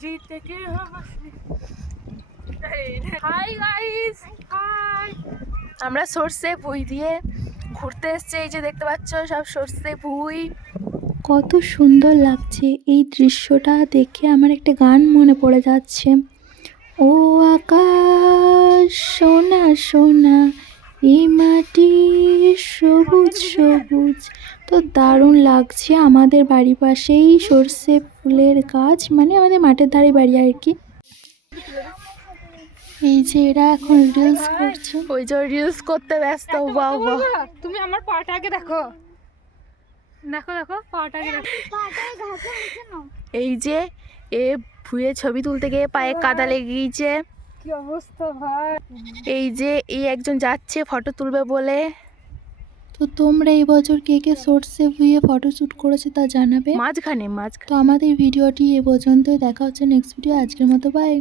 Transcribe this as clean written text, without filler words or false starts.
जीते के हम হাই গাইস, হাই। আমরা সর্ষে ভুঁই দিয়ে ঘুরতে এসেছি। এই যে দেখতে পাচ্ছ সব সর্ষে ভুঁই। কত সুন্দর লাগছে এই দৃশ্যটা দেখে, আমার একটা গান মনে পড়ে যাচ্ছে। ও আকাশ সোনা সোনা, এই মাটি সবুজ সবুজ। তো দারুণ লাগছে। আমাদের বাড়ির পাশেই সর্ষে ফুলের গাছ, মানে আমাদের মাঠের ধারে বাড়ি আর কি। এই যে এরা এখন রিলস করছে। ওই যে রিলস করতে ব্যস্ত। বাহ বাহ, তুমি আমার পাটা আগে দেখো, দেখো দেখো পাটা আগে দেখো। এই যে এ ভুঁয়ে ছবি তুলতে গিয়ে পায়ে কাদা লেগে গিয়েছে। কি অবস্থা ভাই। এই যে এই একজন যাচ্ছে ফটো তুলবে বলে। তো তোমরা এই বছর কে কে সর্ষে ভুঁয়ে ফটোশ্যুট করেছে তা জানাবে। মাঝখানে তো আমাদের ভিডিওটি এ পর্যন্তই। দেখা হচ্ছে নেক্সট ভিডিও। আজকের মতো বাই।